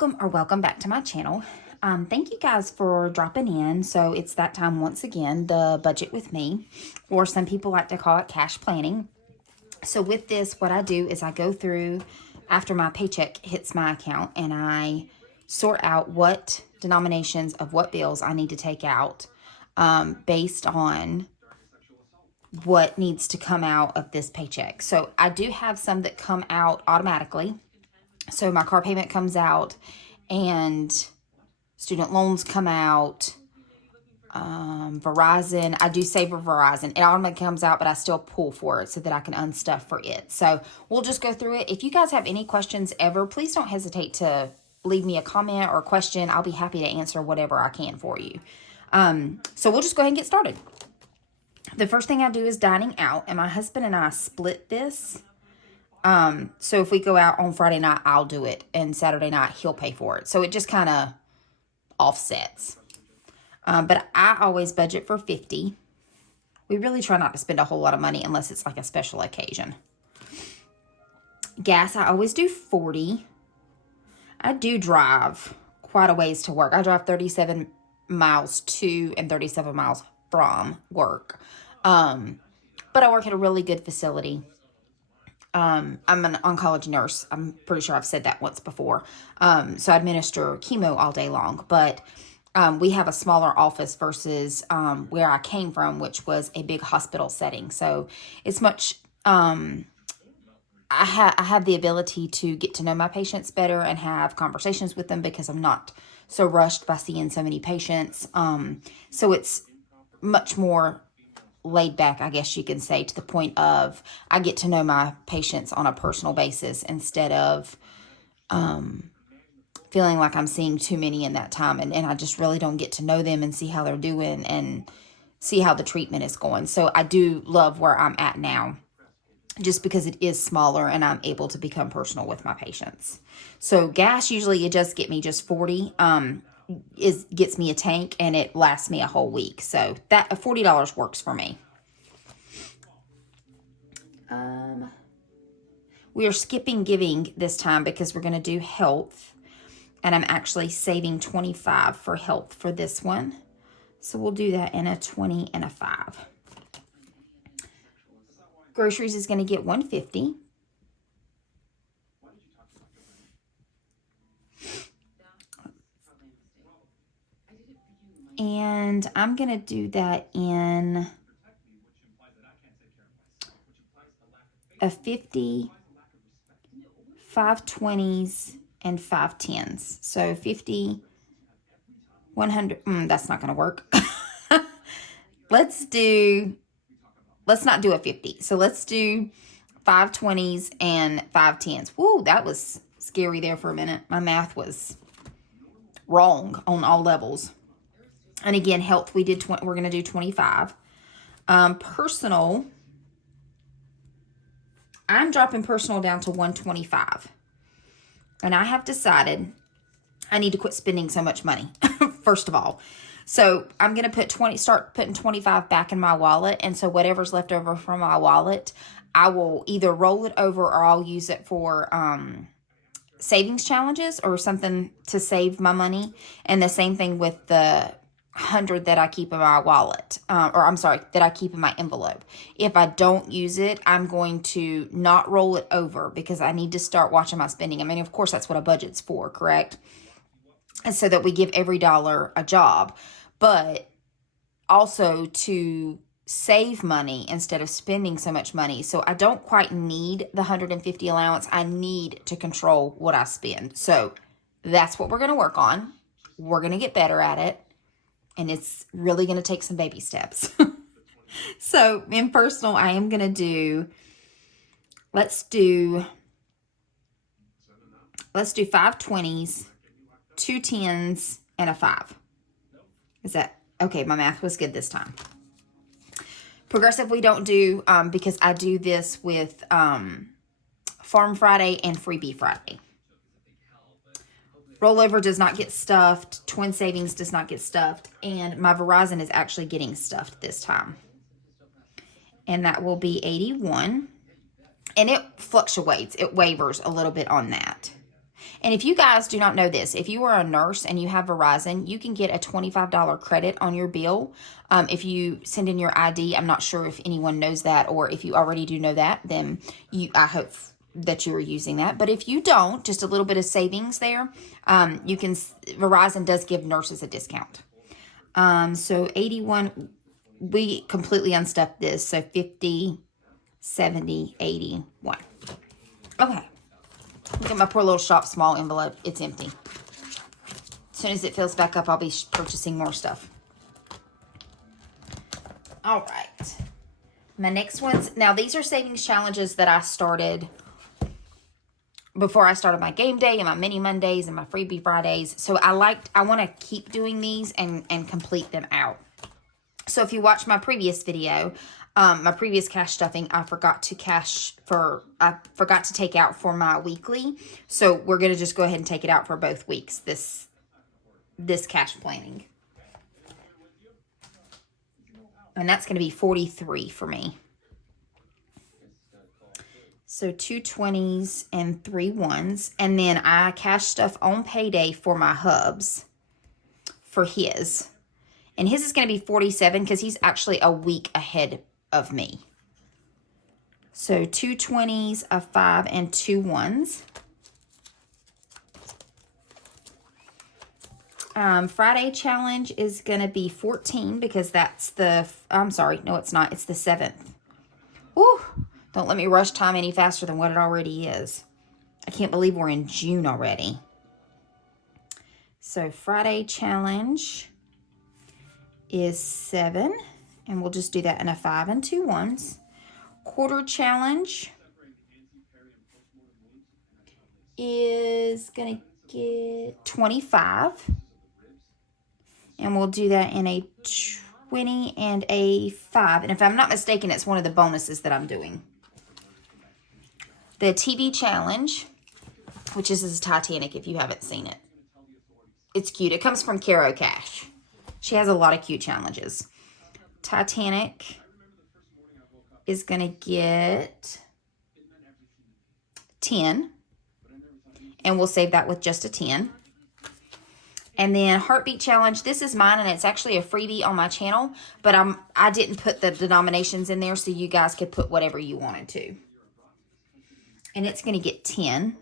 Welcome back to my channel. Thank you guys for dropping in. So it's that time once again, the budget with me, or some people like to call it cash planning. So with this, what I do is I go through after my paycheck hits my account and I sort out what denominations of what bills I need to take out based on what needs to come out of this paycheck. So I do have some that come out automatically. So my car payment comes out and student loans come out. Verizon, I do save for Verizon. It automatically comes out, but I still pull for it so that I can unstuff for it. So we'll just go through it. If you guys have any questions ever, please don't hesitate to leave me a comment or a question. I'll be happy to answer whatever I can for you. So we'll just go ahead and get started. The first thing I do is dining out, and my husband and I split this. So if we go out on Friday night, I'll do it, and Saturday night he'll pay for it. So it just kind of offsets. But I always budget for $50. We really try not to spend a whole lot of money unless it's like a special occasion. Gas, I always do $40. I do drive quite a ways to work. I drive 37 miles to and 37 miles from work. But I work at a really good facility. I'm an oncology nurse. I'm pretty sure I've said that once before. So I administer chemo all day long, but we have a smaller office versus where I came from, which was a big hospital setting. So it's much, I have the ability to get to know my patients better and have conversations with them because I'm not so rushed by seeing so many patients. So it's much more laid back, I guess you can say, to the point of I get to know my patients on a personal basis instead of feeling like I'm seeing too many in that time. And I just really don't get to know them and see how they're doing and see how the treatment is going. So I do love where I'm at now just because it is smaller and I'm able to become personal with my patients. So gas, usually it does get me just $40. Gets me a tank and it lasts me a whole week. So that $40 works for me. We are skipping giving this time because we're going to do health. And I'm actually saving $25 for health for this one. So we'll do that in a 20 and a 5. Groceries is going to get $150. And I'm going to do that in a 50, 5 20s, and 5 10s. So 50, 100, that's not going to work. Let's not do a 50. So let's do 5 20s and 5 10s. Woo, that was scary there for a minute. My math was wrong on all levels. And again, health, we're going to do 25. Personal, I'm dropping personal down to 125. And I have decided I need to quit spending so much money, first of all. So I'm going to start putting 25 back in my wallet. And so whatever's left over from my wallet, I will either roll it over or I'll use it for savings challenges or something to save my money. And the same thing with the 100 that I keep in my wallet, that I keep in my envelope. If I don't use it, I'm going to not roll it over because I need to start watching my spending. I mean, of course, that's what a budget's for, correct? And so that we give every dollar a job, but also to save money instead of spending so much money. So I don't quite need the 150 allowance. I need to control what I spend. So that's what we're going to work on. We're going to get better at it. And it's really going to take some baby steps. So in personal, I am going to do, let's do 5 20s, 2 10s, and a 5. Is that, okay, my math was good this time. Progressive we don't do because I do this with Farm Friday and Freebie Friday. Rollover does not get stuffed. Twin Savings does not get stuffed. And my Verizon is actually getting stuffed this time. And that will be 81. And it fluctuates. It wavers a little bit on that. And if you guys do not know this, if you are a nurse and you have Verizon, you can get a $25 credit on your bill if you send in your ID. I'm not sure if anyone knows that, or if you already do know that, then I hope that you are using that. But if you don't, just a little bit of savings there. Verizon does give nurses a discount. So 81, we completely unstuffed this. So 50, 70, 81. Okay. Look at my poor little shop small envelope. It's empty. As soon as it fills back up, I'll be purchasing more stuff. All right. My next ones. Now, these are savings challenges that I started before I started my game day and my mini Mondays and my freebie Fridays. So I want to keep doing these and complete them out. So if you watch my previous video, my previous cash stuffing, I forgot to take out for my weekly. So we're going to just go ahead and take it out for both weeks, this cash planning. And that's going to be 43 for me. So 2 20s and 3 1s. And then I cash stuff on payday for my hubs for his. And his is going to be 47 because he's actually a week ahead of me. So 2 20s, a 5, and 2 1s. Friday challenge is going to be 14 because that's I'm sorry, no it's not. It's the 7th. Woo! Don't let me rush time any faster than what it already is. I can't believe we're in June already. So Friday challenge is 7. And we'll just do that in a 5 and 2 1s. Quarter challenge is going to get 25. And we'll do that in a 20 and a 5. And if I'm not mistaken, it's one of the bonuses that I'm doing. The TV challenge, which is Titanic if you haven't seen it. It's cute. It comes from Caro Cash. She has a lot of cute challenges. Titanic is going to get 10. And we'll save that with just a 10. And then Heartbeat Challenge. This is mine, and it's actually a freebie on my channel. But I didn't put the denominations in there, so you guys could put whatever you wanted to. And it's going to get 10.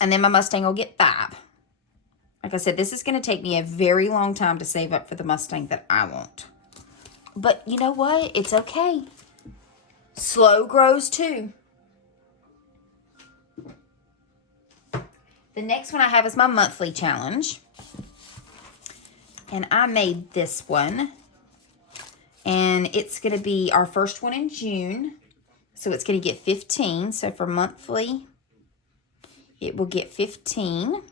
And then my Mustang will get 5. Like I said, this is going to take me a very long time to save up for the Mustang that I want. But you know what? It's okay. Slow grows too. The next one I have is my monthly challenge. And I made this one. And it's going to be our first one in June. So it's going to get 15. So for monthly, it will get 15.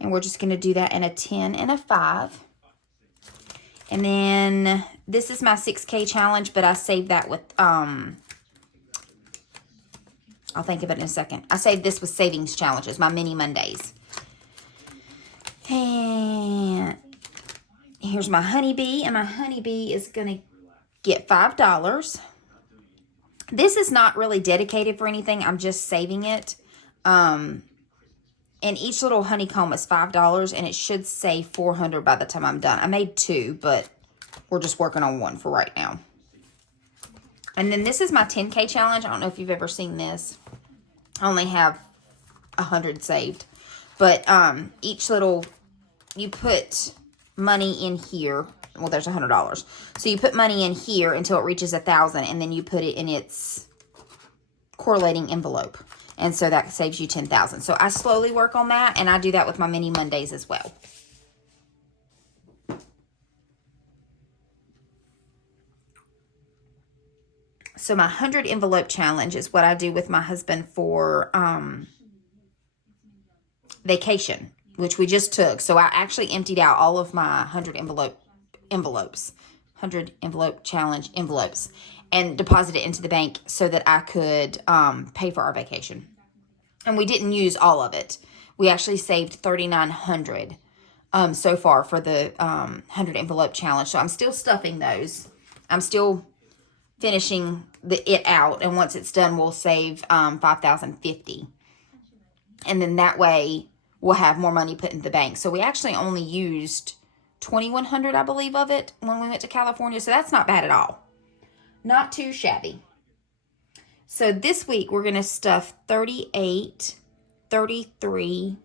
And we're just going to do that in a 10 and a 5. And then this is my 6K challenge, but I saved that with, I'll think of it in a second. I saved this with savings challenges, my mini Mondays. And here's my honeybee, and my honeybee is going to get $5. This is not really dedicated for anything. I'm just saving it. And each little honeycomb is $5, and it should save $400 by the time I'm done. I made 2, but we're just working on 1 for right now. And then this is my 10K challenge. I don't know if you've ever seen this. I only have 100 saved. But each little, you put money in here. Well, there's $100. So you put money in here until it reaches 1,000, and then you put it in its correlating envelope. And so that saves you 10,000. So I slowly work on that, and I do that with my mini Mondays as well. So my 100 envelope challenge is what I do with my husband for vacation, which we just took. So I actually emptied out all of my 100 envelopes, 100 envelope challenge envelopes, and deposit it into the bank so that I could pay for our vacation. And we didn't use all of it. We actually saved $3,900 so far for the 100 envelope challenge. So I'm still stuffing those. I'm still finishing it out. And once it's done, we'll save $5,050. And then that way we'll have more money put in the bank. So we actually only used $2,100, I believe, of it when we went to California. So that's not bad at all. Not too shabby. So this week we're going to stuff 38, 33,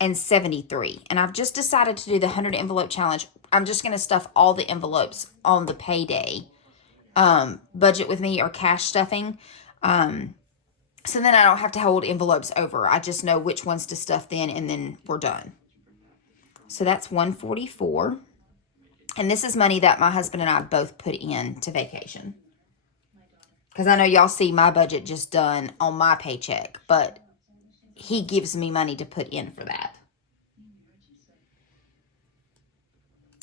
and 73. And I've just decided to do the 100 envelope challenge. I'm just going to stuff all the envelopes on the payday. Budget with me or cash stuffing. So then I don't have to hold envelopes over. I just know which ones to stuff then, and then we're done. So that's $144. And this is money that my husband and I both put in to vacation. Because I know y'all see my budget just done on my paycheck, but he gives me money to put in for that.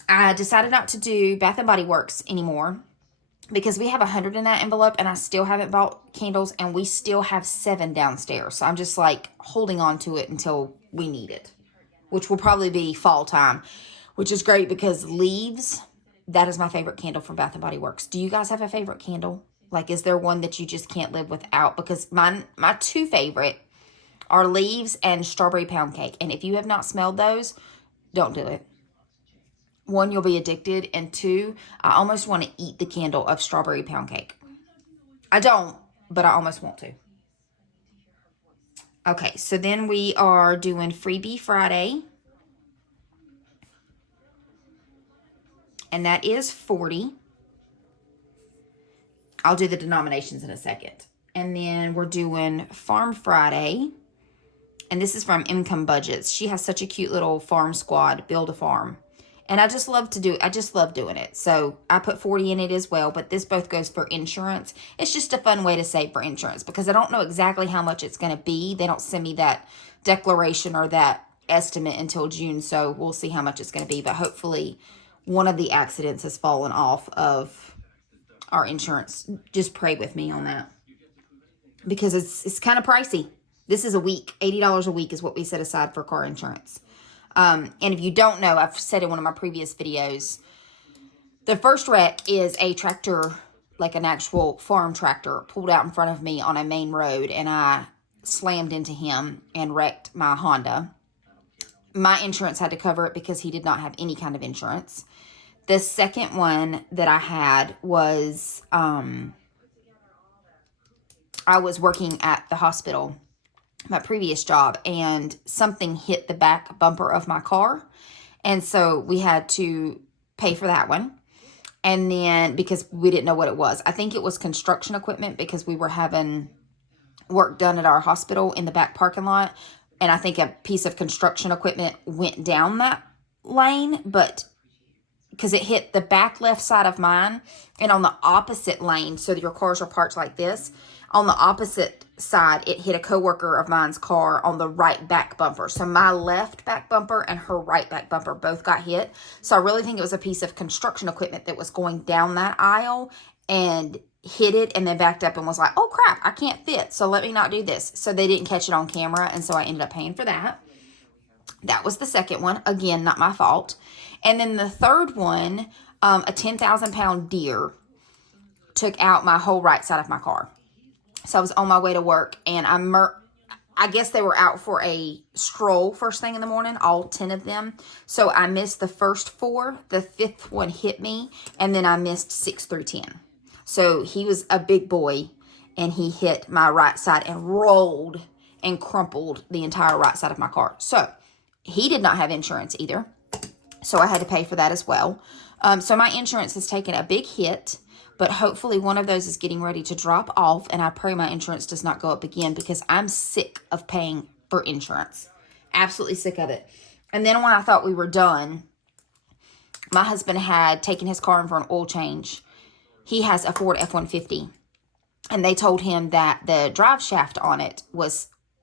I decided not to do Bath & Body Works anymore because we have 100 in that envelope, and I still haven't bought candles, and we still have 7 downstairs. So I'm just like holding on to it until we need it, which will probably be fall time, which is great because Leaves, that is my favorite candle from Bath & Body Works. Do you guys have a favorite candle? Like, is there one that you just can't live without? Because my 2 favorite are Leaves and Strawberry Pound Cake. And if you have not smelled those, don't do it. 1, you'll be addicted. And 2, I almost want to eat the candle of Strawberry Pound Cake. I don't, but I almost want to. Okay, so then we are doing Freebie Friday. And that is 40. I'll do the denominations in a second. And then we're doing Farm Friday. And this is from Income Budgets. She has such a cute little farm squad, Build a Farm. And I just love doing it. So I put 40 in it as well, but this both goes for insurance. It's just a fun way to save for insurance because I don't know exactly how much it's going to be. They don't send me that declaration or that estimate until June, so we'll see how much it's going to be. But hopefully one of the accidents has fallen off of our insurance. Just pray with me on that because it's kind of pricey. This is a week. $80 a week is what we set aside for car insurance. And if you don't know, I've said in one of my previous videos, the first wreck is a tractor, like an actual farm tractor, pulled out in front of me on a main road, and I slammed into him and wrecked my Honda. My insurance had to cover it because he did not have any kind of insurance. The second one that I had was, I was working at the hospital, my previous job, and something hit the back bumper of my car. And so we had to pay for that one. And then because we didn't know what it was, I think it was construction equipment because we were having work done at our hospital in the back parking lot. And I think a piece of construction equipment went down that lane, but because it hit the back left side of mine and on the opposite lane. So your cars are parked like this. On the opposite side, it hit a coworker of mine's car on the right back bumper. So my left back bumper and her right back bumper both got hit. So I really think it was a piece of construction equipment that was going down that aisle and hit it and then backed up and was like, oh crap, I can't fit. So let me not do this. So they didn't catch it on camera. And so I ended up paying for that. That was the second one. Again, not my fault. And then the third one, a 10,000-pound deer took out my whole right side of my car. So I was on my way to work, and I guess they were out for a stroll first thing in the morning, all 10 of them. So I missed the first 4. The 5th one hit me, and then I missed 6 through 10. So he was a big boy, and he hit my right side and rolled and crumpled the entire right side of my car. So he did not have insurance either. So I had to pay for that as well. So my insurance has taken a big hit. But hopefully one of those is getting ready to drop off, and I pray my insurance does not go up again because I'm sick of paying for insurance. Absolutely sick of it. And then when I thought we were done, my husband had taken his car in for an oil change. He has a Ford F-150, and they told him that the drive shaft on it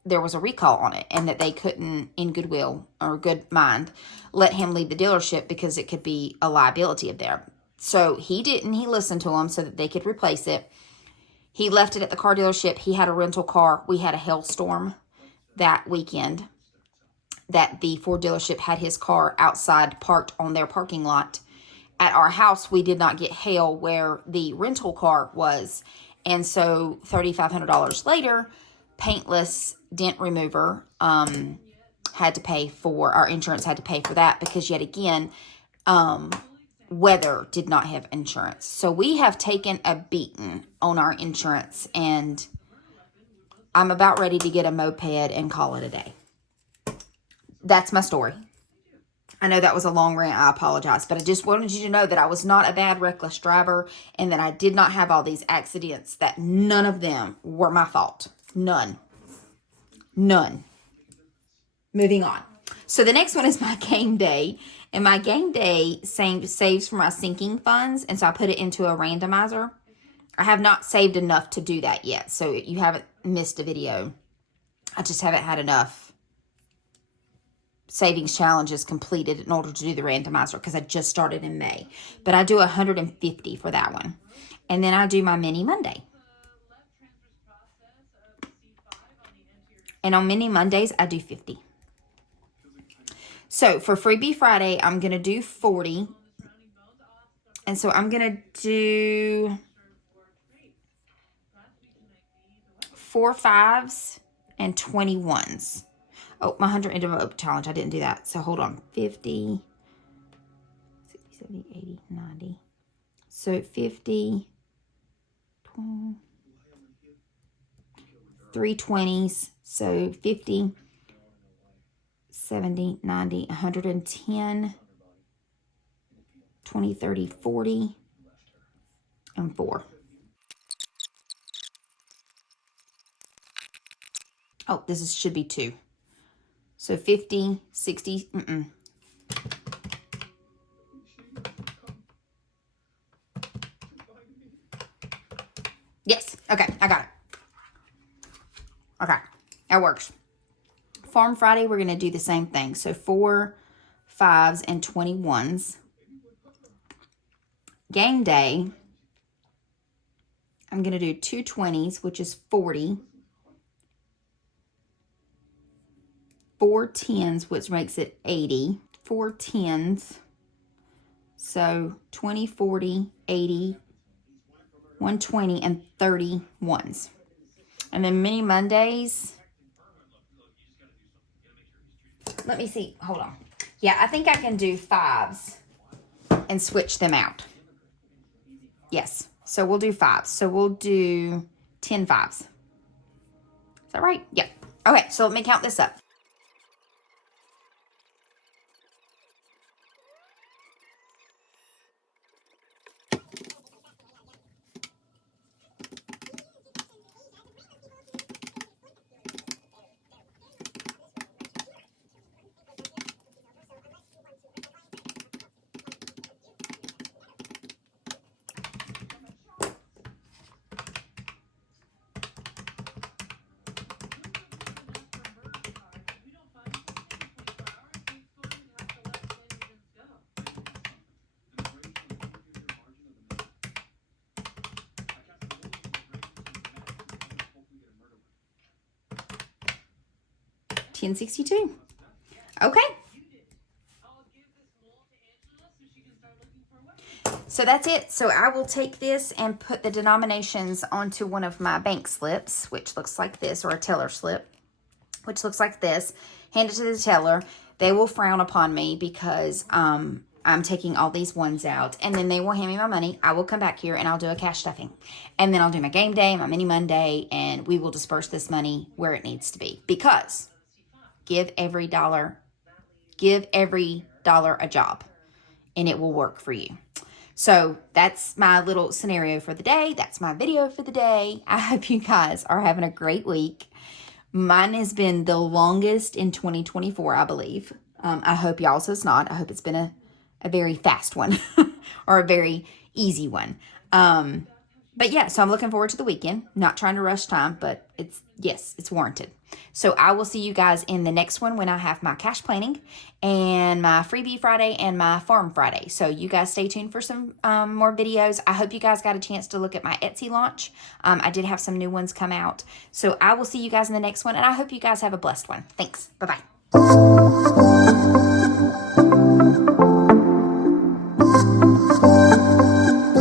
there was a recall on it, and that they couldn't, in goodwill or good mind, let him leave the dealership because it could be a liability of theirs. So he didn't. He listened to them so that they could replace it. He left it at the car dealership. He had a rental car. We had a hailstorm that weekend that the Ford dealership had his car outside parked on their parking lot. at our house, we did not get hail where the rental car was. And so $3,500 later, paintless dent remover had to pay for, our insurance had to pay for that, because yet again, weather did not have insurance. So we have taken a beating on our insurance, and I'm about ready to get a moped and call it a day. That's my story. I know that was a long rant. I apologize, but I just wanted you to know that I was not a bad, reckless driver, and that I did not have all these accidents, that none of them were my fault. None. None. Moving on. So the next one is my game day, and my game day saves for my sinking funds, and so I put it into a randomizer. I have not saved enough to do that yet, so you haven't missed a video. I just haven't had enough savings challenges completed in order to do the randomizer, because I just started in May. But I do 150 for that one. And then I do my mini Monday. And on mini Mondays, I do 50. So for Freebie Friday, I'm going to do 40. And so I'm going to do 4 5s and 21s. Oh, my 100 envelope challenge, I didn't do that. So hold on. 50, 60, 70, 80, 90. So 50, 20, 3 20s. So 50, 70, 90, 110, 20, 30, 40, and 4. Oh, should be 2. So 50, 60, Yes, okay, I got it. Okay, that works. Farm Friday, we're going to do the same thing. So 4 5s and 21s. Game day, I'm going to do 2 20s, which is 40. 4 10s, which makes it 80. 4 10s. So 20, 40, 80, 120, and 30 ones. And then mini Mondays. Let me see. Hold on. Yeah, I think I can do 5s and switch them out. Yes. So we'll do 5s. So we'll do 10 5s. Is that right? Yep. Okay, so let me count this up. $10.62. Okay. So that's it. So I will take this and put the denominations onto one of my bank slips, which looks like this, or a teller slip, which looks like this. Hand it to the teller. They will frown upon me because I'm taking all these ones out, and then they will hand me my money. I will come back here and I'll do a cash stuffing, and then I'll do my game day, my mini Monday, and we will disperse this money where it needs to be, because give every dollar a job, and it will work for you. So that's my little scenario for the day. That's my video for the day. I hope you guys are having a great week. Mine has been the longest in 2024, I believe. I hope y'all's is not. I hope it's been a very fast one or a very easy one. But yeah, so I'm looking forward to the weekend. Not trying to rush time, but it's warranted. So I will see you guys in the next one when I have my cash planning and my freebie Friday and my farm Friday. So you guys stay tuned for some more videos. I hope you guys got a chance to look at my Etsy launch. I did have some new ones come out. So I will see you guys in the next one, and I hope you guys have a blessed one. Thanks. Bye-bye.